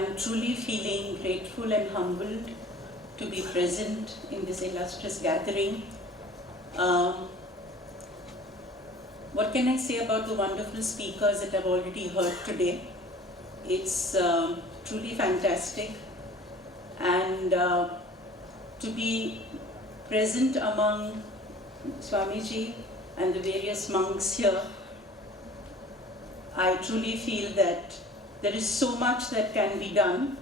I'm truly feeling grateful and humbled to be present in this illustrious gathering. What can I say about the wonderful speakers that I've already heard today? It's truly fantastic, and to be present among Swamiji and the various monks here, I truly feel that there is so much that can be done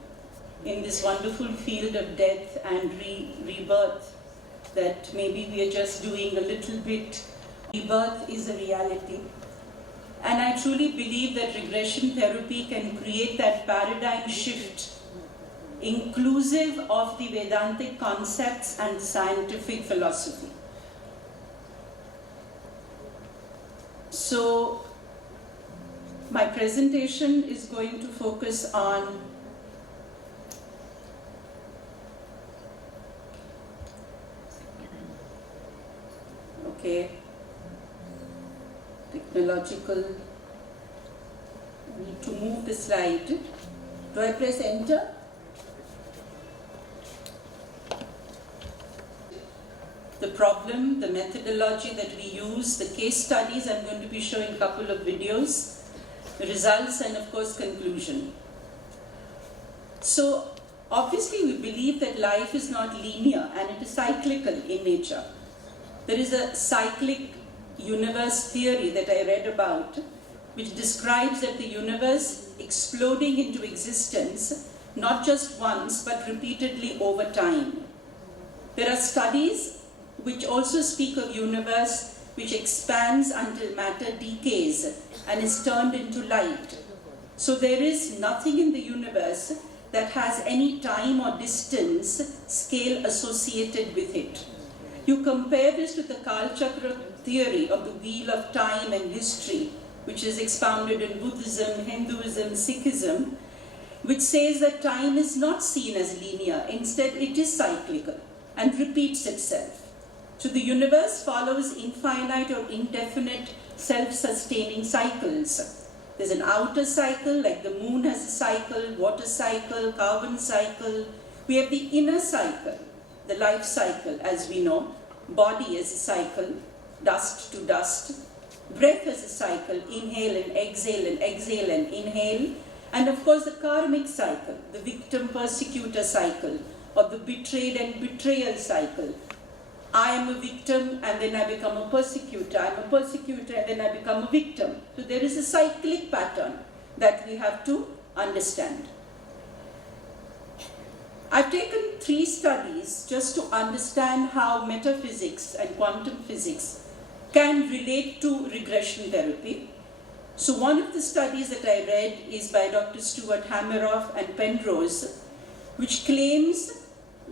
in this wonderful field of death and rebirth, that maybe we are just doing a little bit. Rebirth is a reality. And I truly believe that regression therapy can create that paradigm shift, inclusive of the Vedantic concepts and scientific philosophy. So, my presentation is going to focus on technological. I need to move the slide. Do I press enter? The problem, the methodology that we use, the case studies. I'm going to be showing a couple of videos, the results, and of course conclusion. So obviously we believe that life is not linear and it is cyclical in nature. There is a cyclic universe theory that I read about, which describes that the universe exploding into existence not just once but repeatedly over time. There are studies which also speak of universe which expands until matter decays and is turned into light. So there is nothing in the universe that has any time or distance scale associated with it. You compare this with the Kal Chakra theory of the wheel of time and history, which is expounded in Buddhism, Hinduism, Sikhism, which says that time is not seen as linear. Instead, it is cyclical and repeats itself. So the universe follows infinite or indefinite self-sustaining cycles. There's an outer cycle, like the moon has a cycle, water cycle, carbon cycle. We have the inner cycle, the life cycle, as we know. Body as a cycle, dust to dust. Breath as a cycle, inhale and exhale and inhale. And of course the karmic cycle, the victim-persecutor cycle, or the betrayed and betrayal cycle. I am a victim and then I become a persecutor. I'm a persecutor and then I become a victim. So there is a cyclic pattern that we have to understand. I've taken 3 studies just to understand how metaphysics and quantum physics can relate to regression therapy. So one of the studies that I read is by Dr. Stuart Hameroff and Penrose, which claims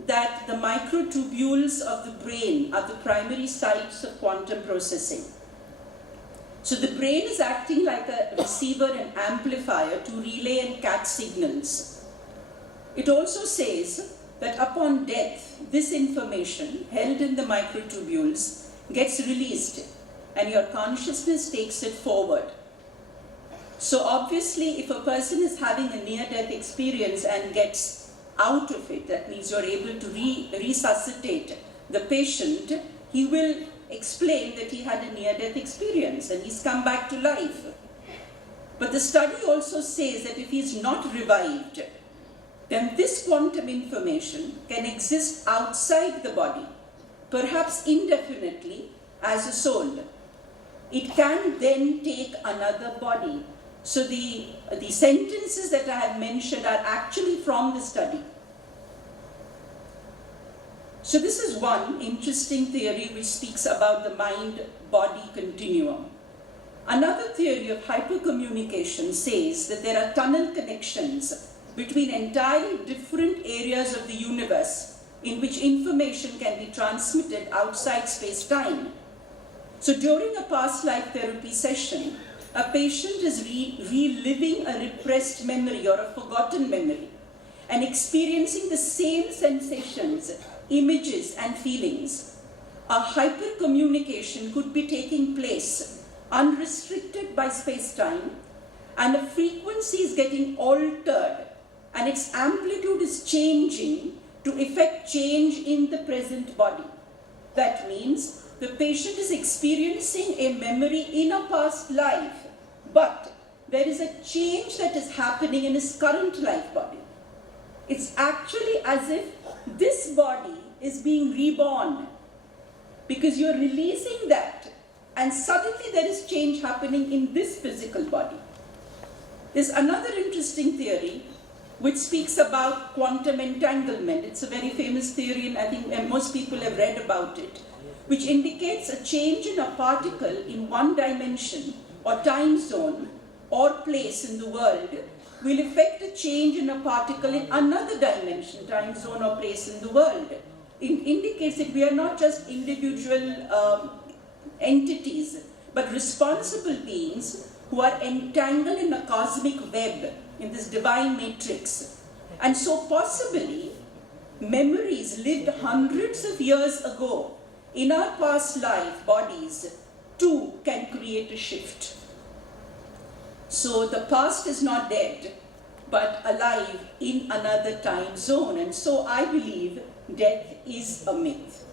that the microtubules of the brain are the primary sites of quantum processing. So the brain is acting like a receiver and amplifier to relay and catch signals. It also says that upon death, this information held in the microtubules gets released and your consciousness takes it forward. So obviously, if a person is having a near-death experience and gets out of it, that means you're able to resuscitate the patient, he will explain that he had a near-death experience and he's come back to life. But the study also says that if he's not revived, then this quantum information can exist outside the body, perhaps indefinitely as a soul. It can then take another body. So the sentences that I have mentioned are actually from the study. So this is one interesting theory which speaks about the mind-body continuum. Another theory of hypercommunication says that there are tunnel connections between entirely different areas of the universe in which information can be transmitted outside space-time. So during a past life therapy session, a patient is reliving a repressed memory or a forgotten memory and experiencing the same sensations, images and feelings. A hypercommunication could be taking place unrestricted by space-time, and a frequency is getting altered and and its amplitude is changing to effect change in the present body. That means the patient is experiencing a memory in a past life, but there is a change that is happening in his current life body. It's actually as if this body is being reborn, because you're releasing that and suddenly there is change happening in this physical body. There's another interesting theory which speaks about quantum entanglement. It's a very famous theory, and I think most people have read about it, which indicates a change in a particle in one dimension or time zone or place in the world will affect a change in a particle in another dimension, time zone or place in the world. It indicates that we are not just individual entities, but responsible beings who are entangled in a cosmic web, in this divine matrix. And so possibly, memories lived hundreds of years ago in our past life bodies too can create a shift. So the past is not dead, but alive in another time zone. And so I believe death is a myth.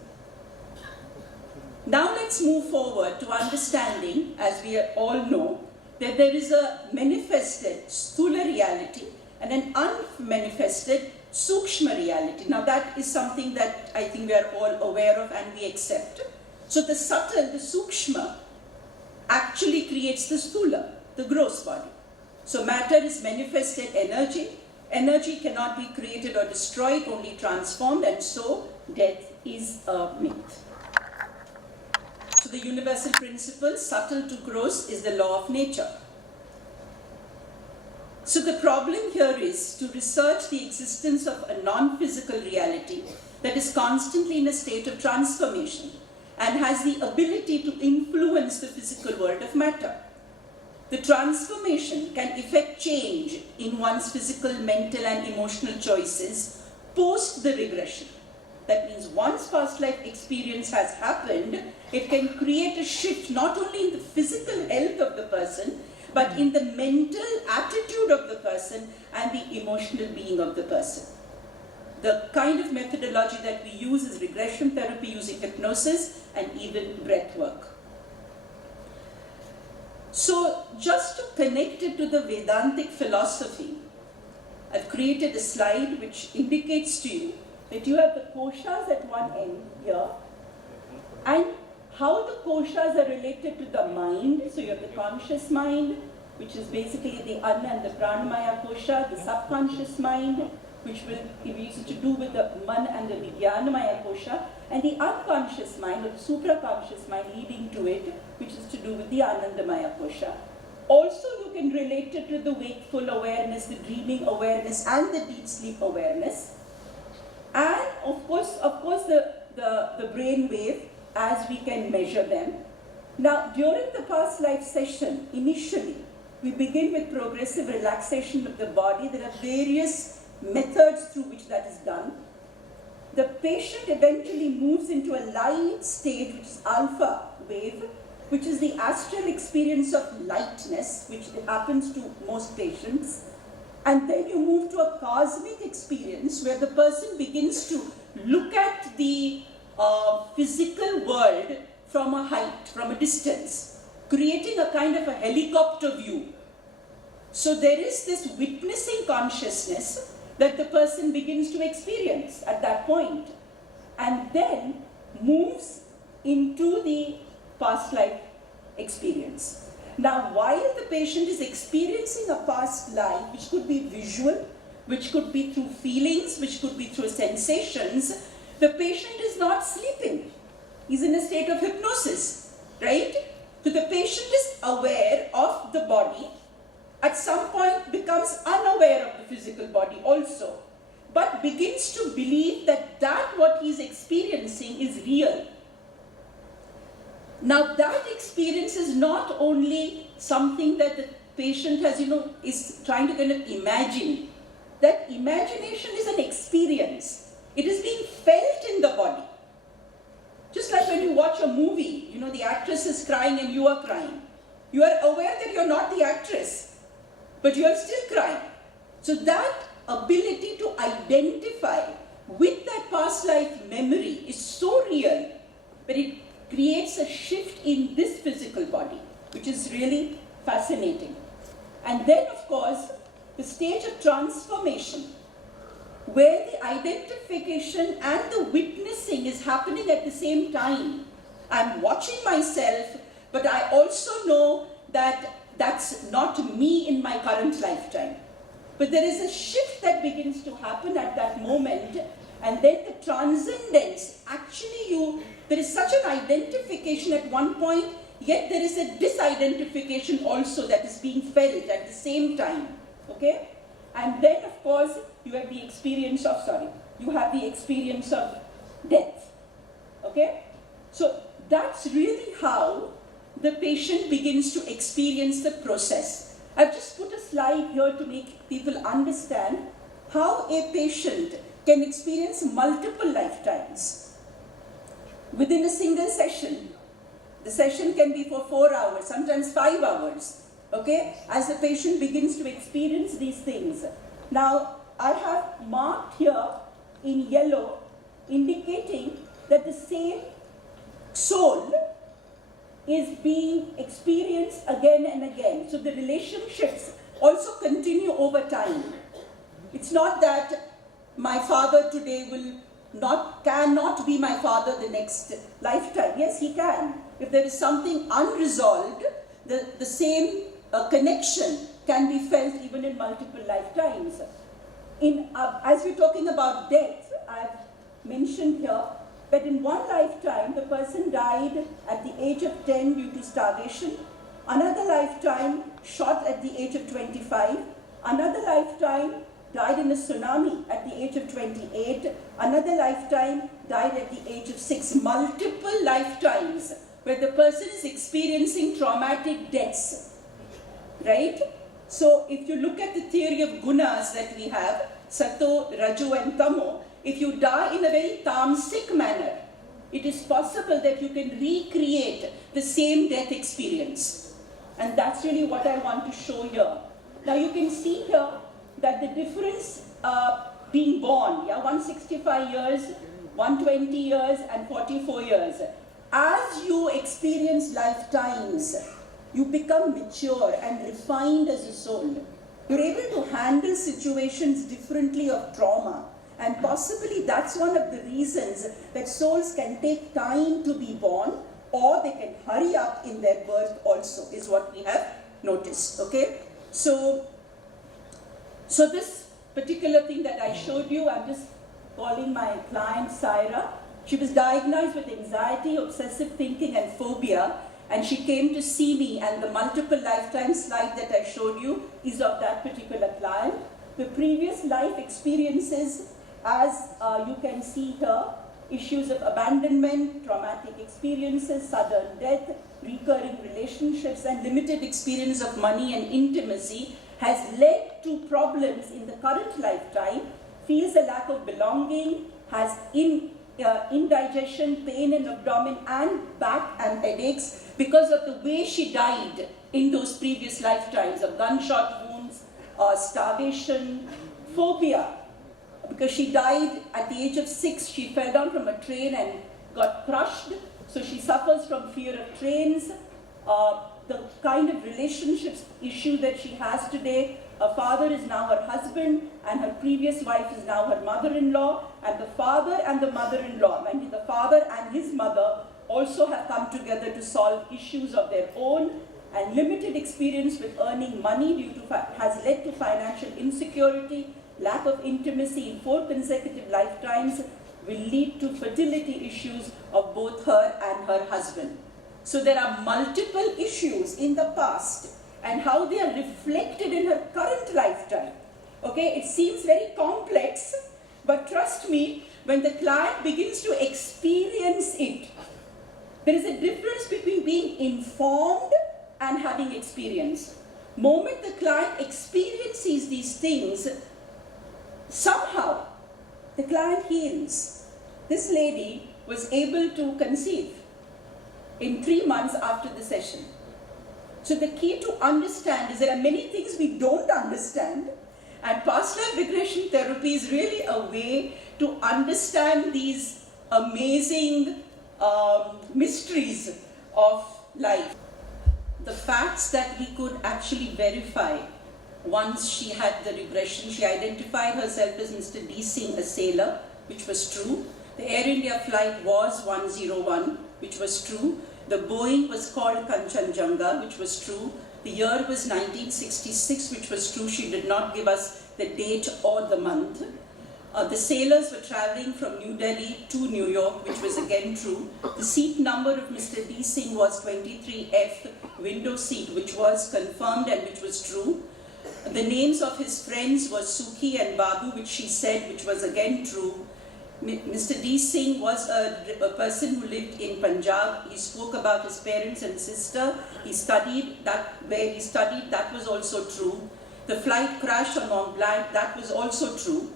Now let's move forward to understanding, as we all know, that there is a manifested sthula reality and an unmanifested sukshma reality. Now that is something that I think we are all aware of and we accept. So the subtle, the sukshma, actually creates the sthula, the gross body. So matter is manifested energy. Energy cannot be created or destroyed, only transformed, and so death is a myth. So the universal principle, subtle to gross, is the law of nature. So the problem here is to research the existence of a non-physical reality that is constantly in a state of transformation and has the ability to influence the physical world of matter. The transformation can effect change in one's physical, mental and emotional choices post the regression. That means once past life experience has happened, it can create a shift not only in the physical health of the person, but in the mental attitude of the person and the emotional being of the person. The kind of methodology that we use is regression therapy using hypnosis and even breath work. So just to connect it to the Vedantic philosophy, I've created a slide which indicates to you that you have the koshas at one end here, and how the koshas are related to the mind. So you have the conscious mind, which is basically the Anna and the Pranamaya kosha, the subconscious mind, which is to do with the Man and the Vijnanamaya kosha, and the unconscious mind or the supraconscious mind leading to it, which is to do with the Anandamaya kosha. Also, you can relate it to the wakeful awareness, the dreaming awareness, and the deep sleep awareness. And of course the brain wave, as we can measure them. Now, during the past life session, initially, we begin with progressive relaxation of the body. There are various methods through which that is done. The patient eventually moves into a light state, which is alpha wave, which is the astral experience of lightness, which happens to most patients. And then you move to a cosmic experience where the person begins to look at the physical world from a height, from a distance, creating a kind of a helicopter view. So there is this witnessing consciousness that the person begins to experience at that point, and then moves into the past life experience. Now, while the patient is experiencing a past life, which could be visual, which could be through feelings, which could be through sensations, the patient is not sleeping. He's in a state of hypnosis, right? So the patient is aware of the body, at some point becomes unaware of the physical body also, but begins to believe that what he's experiencing is real. Now that experience is not only something that the patient has, is trying to kind of imagine. That imagination is an experience. It is being felt in the body. Just like when you watch a movie, the actress is crying and you are crying. You are aware that you're not the actress, but you are still crying. So that ability to identify with that past life memory is so real, but it creates a shift in this physical body, which is really fascinating. And then, of course, the stage of transformation, where the identification and the witnessing is happening at the same time. I'm watching myself, but I also know that that's not me in my current lifetime. But there is a shift that begins to happen at that moment, and then the transcendence, actually there is such an identification at one point, yet there is a disidentification also that is being felt at the same time, okay? And then, of course, you have the experience of death, okay? So that's really how the patient begins to experience the process. I've just put a slide here to make people understand how a patient can experience multiple lifetimes within a single session. The session can be for 4 hours, sometimes 5 hours, okay, as the patient begins to experience these things. Now, I have marked here in yellow, indicating that the same soul is being experienced again and again. So the relationships also continue over time. It's not that my father today cannot be my father the next lifetime. Yes, he can. If there is something unresolved, the same connection can be felt even in multiple lifetimes. As we're talking about death, I've mentioned here that in one lifetime, the person died at the age of 10 due to starvation, another lifetime shot at the age of 25, another lifetime died in a tsunami at the age of 28, another lifetime died at the age of 6, multiple lifetimes where the person is experiencing traumatic deaths, right? So if you look at the theory of gunas that we have, Sato, Raju and Tamo, if you die in a very tamasic manner, it is possible that you can recreate the same death experience. And that's really what I want to show here. Now you can see here that the difference being born, 165 years, 120 years and 44 years. As you experience lifetimes, you become mature and refined as a soul. You're able to handle situations differently of trauma. And possibly that's one of the reasons that souls can take time to be born, or they can hurry up in their birth also, is what we have noticed, okay? So this particular thing that I showed you, I'm just calling my client Saira. She was diagnosed with anxiety, obsessive thinking and phobia, and she came to see me, and the multiple lifetime slide that I showed you is of that particular client. The previous life experiences, as you can see here, issues of abandonment, traumatic experiences, sudden death, recurring relationships, and limited experience of money and intimacy has led to problems in the current lifetime, feels a lack of belonging, has indigestion, pain in abdomen and back and headaches because of the way she died in those previous lifetimes of gunshot wounds, starvation, phobia. Because she died at the age of 6, she fell down from a train and got crushed. So she suffers from fear of trains. The kind of relationships issue that she has today, her father is now her husband and her previous wife is now her mother-in-law, and the father and the mother-in-law, I mean the father and his mother also have come together to solve issues of their own, and limited experience with earning money has led to financial insecurity. Lack of intimacy in 4 consecutive lifetimes will lead to fertility issues of both her and her husband. So there are multiple issues in the past and how they are reflected in her current lifetime. Okay, it seems very complex, but trust me, when the client begins to experience it, there is a difference between being informed and having experience. Moment the client experiences these things, somehow the client heals. This lady was able to conceive in 3 months after the session. So the key to understand is there are many things we don't understand, and past past life regression therapy is really a way to understand these amazing mysteries of life. The facts that we could actually verify once she had the regression. She identified herself as Mr. D. Singh, a sailor, which was true. The Air India flight was 101, which was true. The Boeing was called Kanchanjunga, which was true. The year was 1966, which was true. She did not give us the date or the month. The sailors were traveling from New Delhi to New York, which was again true. The seat number of Mr. D. Singh was 23F, window seat, which was confirmed and which was true. The names of his friends were Sukhi and Babu, which she said, which was again true. Mr. D. Singh was a person who lived in Punjab. He spoke about his parents and sister. He studied that, where he studied, that was also true. The flight crashed on Mont Blanc, that was also true.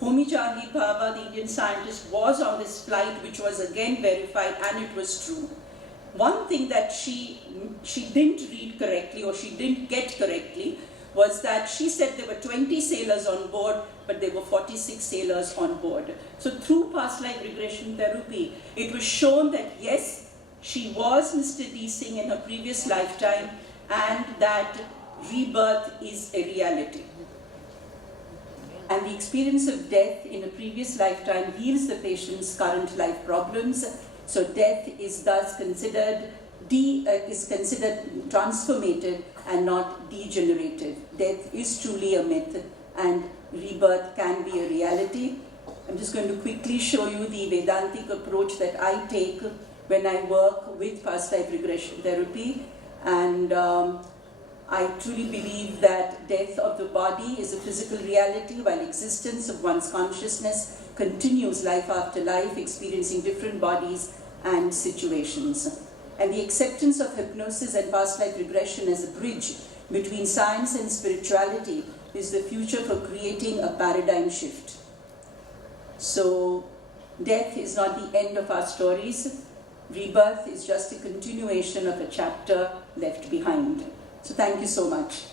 Homi Jahangir Bhabha, the Indian scientist, was on this flight, which was again verified, and it was true. One thing that she didn't read correctly, or she didn't get correctly, was that she said there were 20 sailors on board, but there were 46 sailors on board. So through past life regression therapy, it was shown that yes, she was Mr. D. Singh in her previous lifetime, and that rebirth is a reality. And the experience of death in a previous lifetime heals the patient's current life problems. So death is thus considered transformative and not degenerative. Death is truly a myth, and rebirth can be a reality. I'm just going to quickly show you the Vedantic approach that I take when I work with past life regression therapy. And I truly believe that death of the body is a physical reality, while existence of one's consciousness continues life after life, experiencing different bodies and situations. And the acceptance of hypnosis and past life regression as a bridge between science and spirituality is the future for creating a paradigm shift. So, death is not the end of our stories. Rebirth is just a continuation of a chapter left behind. So thank you so much.